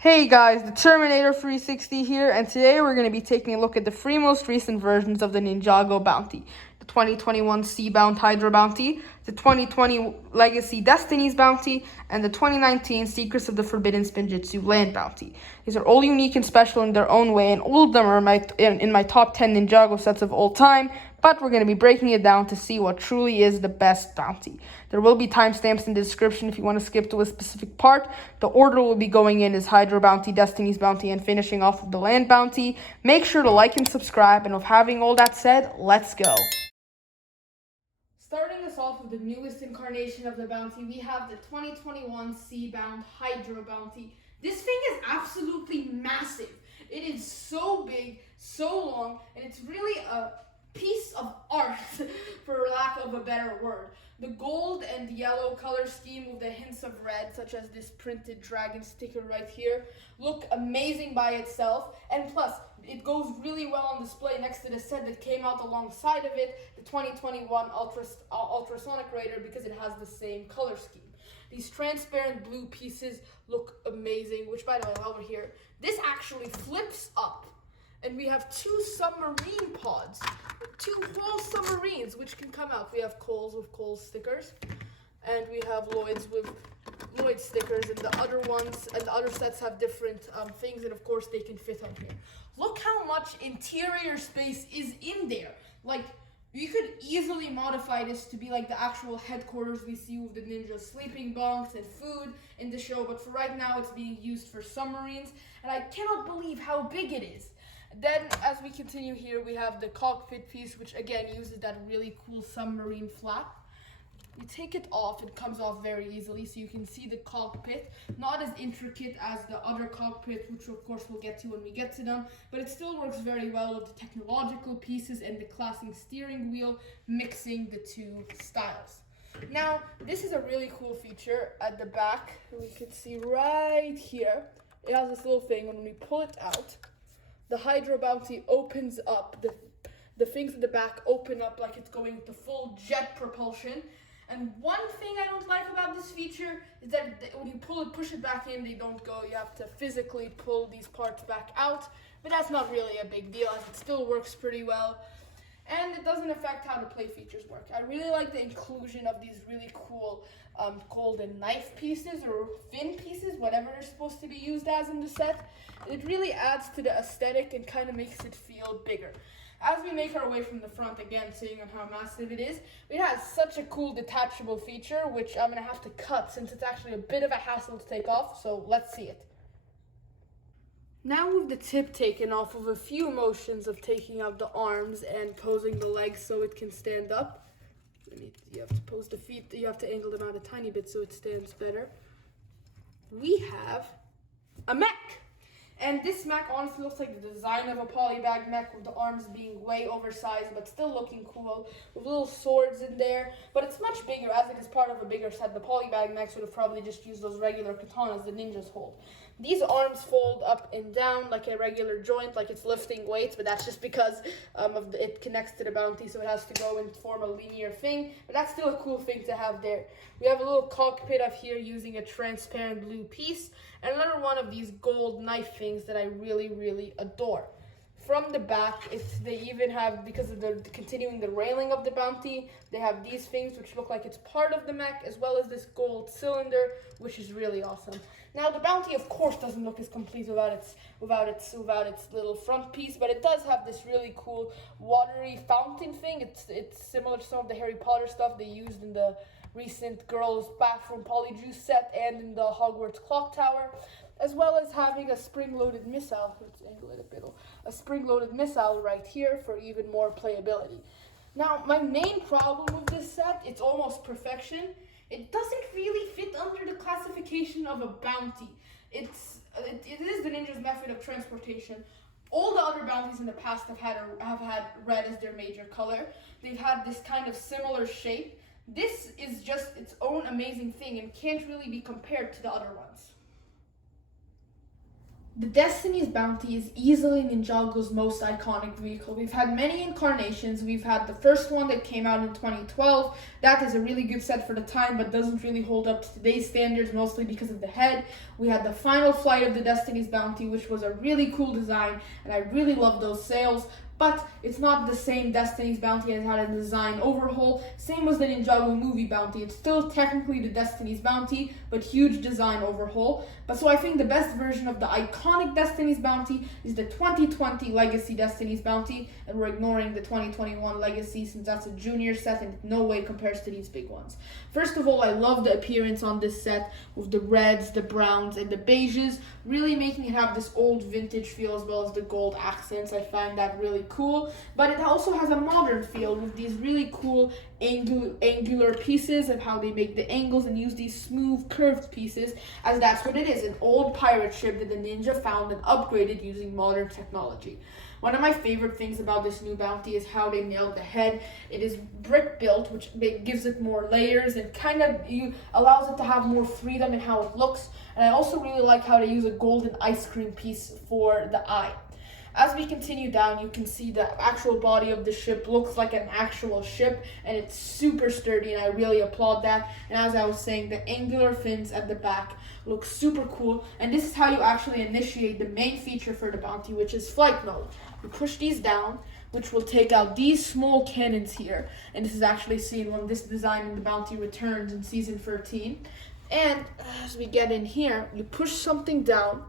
Hey guys, the Terminator 360 here, and today we're going to be taking a look at the three most recent versions of the Ninjago Bounty. The 2021 Seabound Hydra Bounty, the 2020 Legacy Destiny's Bounty, and the 2019 Secrets of the Forbidden Spinjitzu Land Bounty. These are all unique and special in their own way, and all of them are in my top 10 Ninjago sets of all time, but we're going to be breaking it down to see what truly is the best bounty. There will be timestamps in the description if you want to skip to a specific part. The order we'll be going in is Hydra Bounty, Destiny's Bounty, and finishing off with the Land Bounty. Make sure to like and subscribe, and with having all that said, let's go. Starting us off with the newest incarnation of the bounty, we have the 2021 Seabound Hydra Bounty. This thing is absolutely massive. It is so big, so long, and it's really a piece of art, for lack of a better word. The gold and yellow color scheme with the hints of red, such as this printed dragon sticker right here, look amazing by itself, and plus, it goes really well on display next to the set that came out alongside of it, the 2021 Ultrasonic Raider, because it has the same color scheme. These transparent blue pieces look amazing, which, by the way, while we're here, this actually flips up. And we have two submarine pods, two whole submarines, which can come out. We have Coles with Coles stickers, and we have Lloyd's with Lloyd stickers, and the other ones and the other sets have different things, and of course they can fit on here. Look how much interior space is in there. Like, you could easily modify this to be like the actual headquarters we see with the ninjas' sleeping bunks and food in the show, but for right now it's being used for submarines, and I cannot believe how big it is. Then, as we continue here, we have the cockpit piece, which again uses that really cool submarine flap. You take it off, it comes off very easily, so you can see the cockpit. Not as intricate as the other cockpit, which of course we'll get to when we get to them, but it still works very well with the technological pieces and the classic steering wheel, mixing the two styles. Now, this is a really cool feature at the back. We can see right here, it has this little thing, and when we pull it out, the Hydra Bounty opens up. The things at the back open up like it's going to full jet propulsion. And one thing I don't like about this feature is that when you push it back in, they don't go. You have to physically pull these parts back out. But that's not really a big deal, as it still works pretty well. And it doesn't affect how the play features work. I really like the inclusion of these really cool golden knife pieces or fin pieces, whatever they're supposed to be used as in the set. It really adds to the aesthetic and kind of makes it feel bigger. As we make our way from the front, again, seeing on how massive it is, it has such a cool detachable feature, which I'm going to have to cut since it's actually a bit of a hassle to take off, so let's see it. Now with the tip taken off, with a few motions of taking out the arms and posing the legs so it can stand up. You have to pose the feet, you have to angle them out a tiny bit so it stands better. We have a mech. And this mech honestly looks like the design of a polybag mech, with the arms being way oversized but still looking cool, with little swords in there. But it's much bigger, as it is part of a bigger set. The polybag mechs would have probably just used those regular katanas the ninjas hold. These arms fold up and down like a regular joint, like it's lifting weights, but that's just because it connects to the bounty, so it has to go and form a linear thing. But that's still a cool thing to have there. We have a little cockpit up here using a transparent blue piece, and another one of these gold knife things that I really, really adore. From the back, they even have, because of the continuing the railing of the bounty, they have these things which look like it's part of the mech, as well as this gold cylinder, which is really awesome. Now, the bounty, of course, doesn't look as complete without its little front piece, but it does have this really cool watery fountain thing. It's similar to some of the Harry Potter stuff they used in the recent girls' bathroom polyjuice set and in the Hogwarts clock tower, as well as having a spring-loaded missile. Let's angle it a bit. A spring-loaded missile right here for even more playability. Now, my main problem with this set, it's almost perfection. It doesn't really fit under the classification of a bounty. It is the ninja's method of transportation. All the other bounties in the past have had red as their major color. They've had this kind of similar shape. This is just its own amazing thing and can't really be compared to the other ones. The Destiny's Bounty is easily Ninjago's most iconic vehicle. We've had many incarnations. We've had the first one that came out in 2012. That is a really good set for the time, but doesn't really hold up to today's standards, mostly because of the head. We had the final flight of the Destiny's Bounty, which was a really cool design, and I really love those sails. But it's not the same Destiny's Bounty as had a design overhaul. Same was the Ninjago movie Bounty. It's still technically the Destiny's Bounty, but huge design overhaul. But so I think the best version of the iconic Destiny's Bounty is the 2020 Legacy Destiny's Bounty, and we're ignoring the 2021 Legacy since that's a junior set and in no way compares to these big ones. First of all, I love the appearance on this set with the reds, the browns, and the beiges, really making it have this old vintage feel as well as the gold accents. I find that really cool, but it also has a modern feel with these really cool angular pieces of how they make the angles and use these smooth curved pieces, as that's what it is, an old pirate ship that the Ninja found and upgraded using modern technology. One of my favorite things about this new bounty is how they nailed the head. It is brick built, which gives it more layers and kind of allows it to have more freedom in how it looks. And I also really like how they use a golden ice cream piece for the eye. As we continue down, you can see the actual body of the ship looks like an actual ship, and it's super sturdy, and I really applaud that. And as I was saying, the angular fins at the back look super cool, and this is how you actually initiate the main feature for the bounty, which is flight mode. You push these down, which will take out these small cannons here, and this is actually seen when this design in the bounty returns in season 13. And as we get in here, you push something down,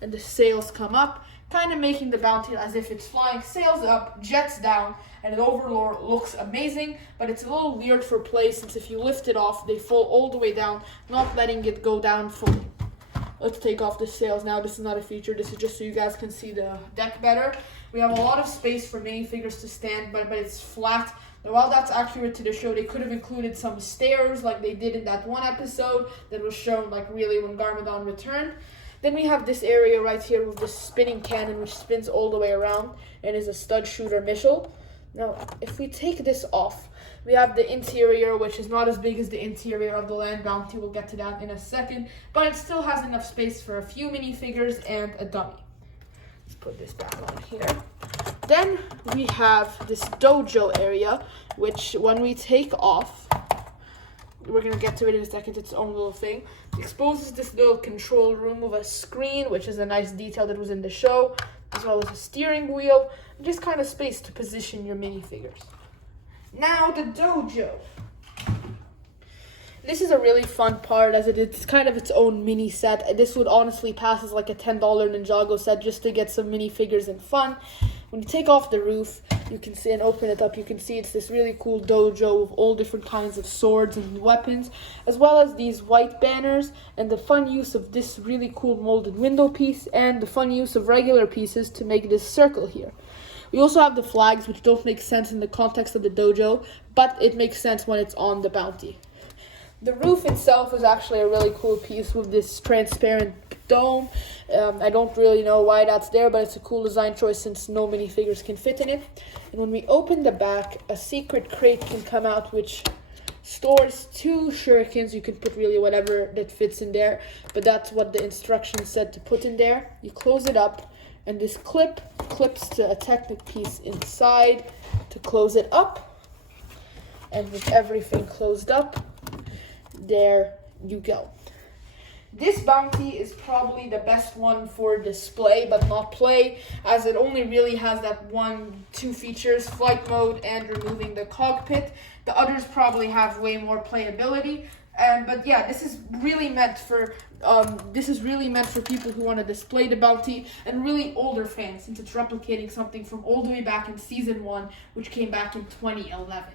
and the sails come up, kind of making the bounty as if it's flying, sails up, jets down, and it overall looks amazing, but it's a little weird for play since if you lift it off, they fall all the way down, not letting it go down fully. Let's take off the sails now. This is not a feature, this is just so you guys can see the deck better. We have a lot of space for minifigures to stand, but it's flat. And while that's accurate to the show, they could have included some stairs like they did in that one episode that was shown like really when Garmadon returned. Then we have this area right here with the spinning cannon, which spins all the way around and is a stud shooter missile. Now, if we take this off, we have the interior, which is not as big as the interior of the land bounty. We'll get to that in a second, but it still has enough space for a few minifigures and a dummy. Let's put this back on here. Then we have this dojo area, which when we take off, we're going to get to it in a second, it's own little thing. It exposes this little control room with a screen, which is a nice detail that was in the show, as well as a steering wheel, and just kind of space to position your minifigures. Now the dojo. This is a really fun part as it's kind of its own mini set. This would honestly pass as like a $10 Ninjago set just to get some minifigures and fun. When you take off the roof, you can see and open it up, you can see it's this really cool dojo with all different kinds of swords and weapons, as well as these white banners and the fun use of this really cool molded window piece and the fun use of regular pieces to make this circle here. We also have the flags, which don't make sense in the context of the dojo, but it makes sense when it's on the bounty. The roof itself is actually a really cool piece with this transparent dome. I don't really know why that's there, but it's a cool design choice since no minifigures can fit in it. And when we open the back, a secret crate can come out which stores 2 shurikens. You can put really whatever that fits in there, but that's what the instructions said to put in there. You close it up, and this clip clips to a Technic piece inside to close it up. And with everything closed up, there you go. This bounty is probably the best one for display but not play, as it only really has that 1-2 features, flight mode and removing the cockpit. The others probably have way more playability. But yeah, this is really meant for people who want to display the bounty and really older fans, since it's replicating something from all the way back in season 1, which came back in 2011.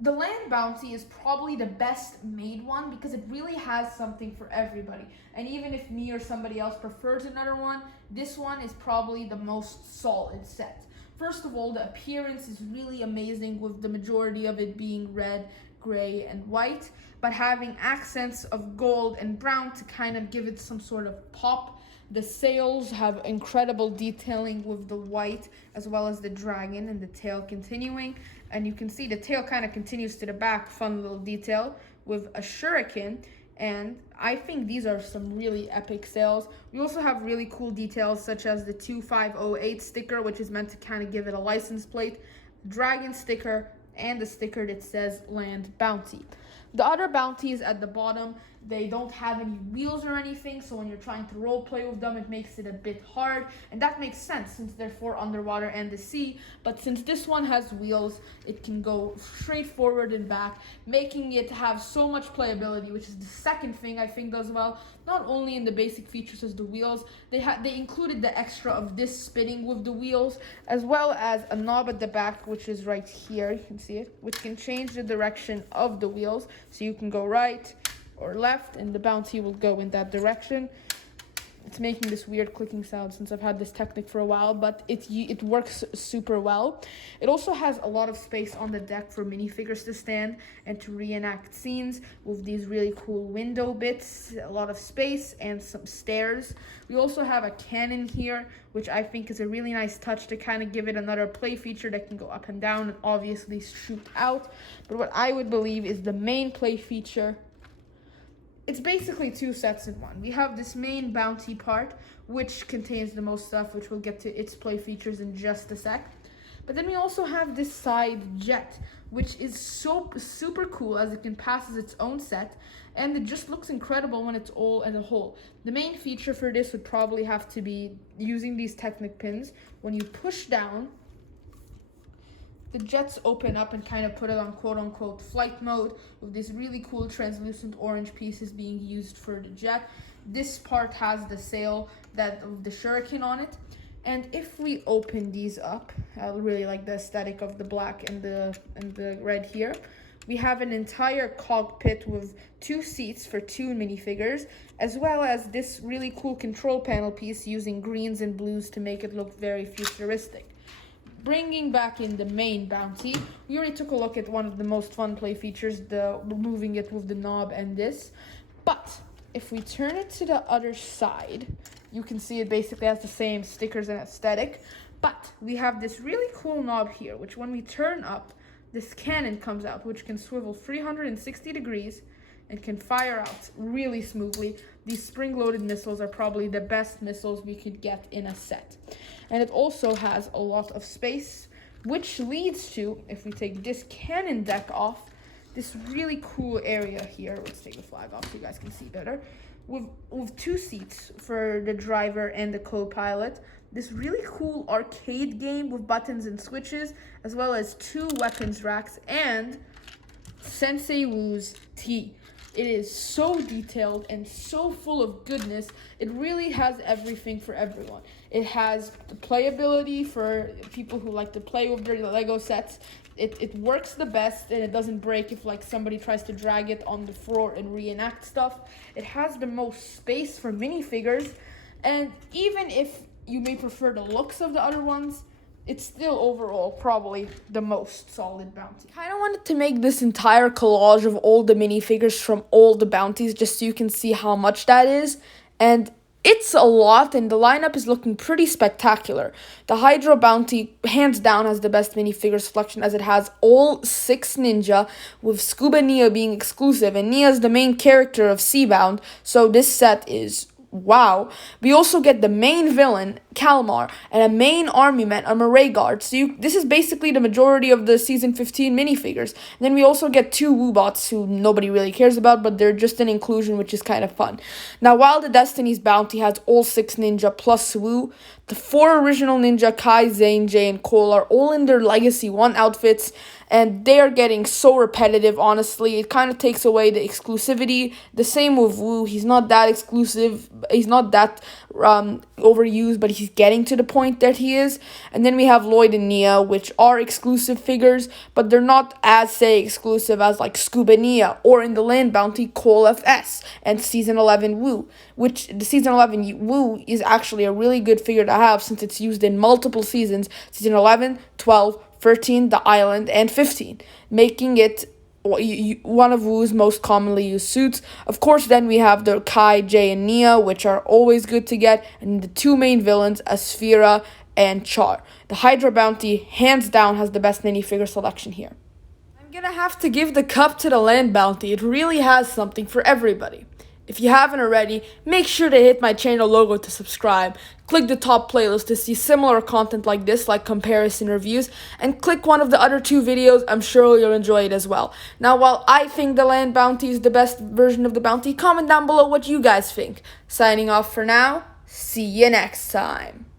The land bounty is probably the best made one because it really has something for everybody. And even if me or somebody else prefers another one, this one is probably the most solid set. First of all, the appearance is really amazing with the majority of it being red, gray, and white, but having accents of gold and brown to kind of give it some sort of pop. The sails have incredible detailing with the white as well as the dragon and the tail continuing. And you can see the tail kind of continues to the back, fun little detail with a shuriken. And I think these are some really epic sales. We also have really cool details such as the 2508 sticker, which is meant to kind of give it a license plate, dragon sticker, and the sticker that says Land Bounty. The other bounties at the bottom, they don't have any wheels or anything, so when you're trying to role play with them, it makes it a bit hard, and that makes sense since they're for underwater and the sea. But since this one has wheels, it can go straight forward and back, making it have so much playability, which is the second thing I think does well. Not only in the basic features as the wheels, they included the extra of this spinning with the wheels, as well as a knob at the back, which is right here, you can see it, which can change the direction of the wheels, so you can go right or left, and the bounty will go in that direction. It's making this weird clicking sound since I've had this technique for a while, but it works super well. It also has a lot of space on the deck for minifigures to stand and to reenact scenes with these really cool window bits, a lot of space, and some stairs. We also have a cannon here, which I think is a really nice touch to kind of give it another play feature that can go up and down and obviously shoot out. But what I would believe is the main play feature, it's basically two sets in one. We have this main bounty part, which contains the most stuff, which we'll get to its play features in just a sec. But then we also have this side jet, which is so super cool as it can pass as its own set, and it just looks incredible when it's all as a whole. The main feature for this would probably have to be using these Technic pins. When you push down, the jets open up and kind of put it on quote-unquote flight mode with these really cool translucent orange pieces being used for the jet. This part has the sail of the shuriken on it. And if we open these up, I really like the aesthetic of the black and the red here. We have an entire cockpit with 2 seats for 2 minifigures, as well as this really cool control panel piece using greens and blues to make it look very futuristic. Bringing back in the main bounty, we already took a look at one of the most fun play features, the removing it with the knob and this. But if we turn it to the other side, you can see it basically has the same stickers and aesthetic. But we have this really cool knob here, which when we turn up, this cannon comes out, which can swivel 360 degrees and can fire out really smoothly. These spring-loaded missiles are probably the best missiles we could get in a set. And it also has a lot of space, which leads to, if we take this cannon deck off, this really cool area here. Let's take the flag off so you guys can see better. With 2 seats for the driver and the co-pilot. This really cool arcade game with buttons and switches, as well as 2 weapons racks and Sensei Wu's tea. It is so detailed and so full of goodness. It really has everything for everyone. It has the playability for people who like to play with their Lego sets. It works the best, and it doesn't break if like somebody tries to drag it on the floor and reenact stuff. It has the most space for minifigures, and even if you may prefer the looks of the other ones, it's still overall probably the most solid bounty. I kind of wanted to make this entire collage of all the minifigures from all the bounties just so you can see how much that is. And it's a lot, and the lineup is looking pretty spectacular. The Hydro Bounty, hands down, has the best minifigure selection as it has all 6 ninja, with Scuba Nia being exclusive, and Nia is the main character of Seabound, so this set is wow. We also get the main villain, Kalmar, and a main army man, a Murray Guard. So this is basically the majority of the Season 15 minifigures. And then we also get 2 Woobots who nobody really cares about, but they're just an inclusion, which is kind of fun. Now, while the Destiny's Bounty has all 6 ninja plus Woo, the 4 original ninja, Kai, Zane, Jay, and Cole, are all in their Legacy 1 outfits, and they are getting so repetitive, honestly. It kind of takes away the exclusivity. The same with Woo. He's not that exclusive. He's not that overused, but he's getting to the point that he is. And then we have Lloyd and Nia, which are exclusive figures, but they're not as, say, exclusive as like Scuba Nia, or in the Land Bounty, Cole FS, and Season 11 Woo, which the Season 11 Woo is actually a really good figure to have since it's used in multiple seasons, Season 11, 12, 13, The Island, and 15, making it one of Woo's most commonly used suits. Of course, then we have the Kai, Jay, and Nia, which are always good to get, and the 2 main villains, Asphira and Char. The Hydra Bounty, hands down, has the best minifigure selection here. I'm gonna have to give the cup to the Land Bounty. It really has something for everybody. If you haven't already, make sure to hit my channel logo to subscribe. Click the top playlist to see similar content like this, like comparison reviews, and click one of the other 2 videos. I'm sure you'll enjoy it as well. Now, while I think the land bounty is the best version of the bounty, comment down below what you guys think. Signing off for now. See you next time.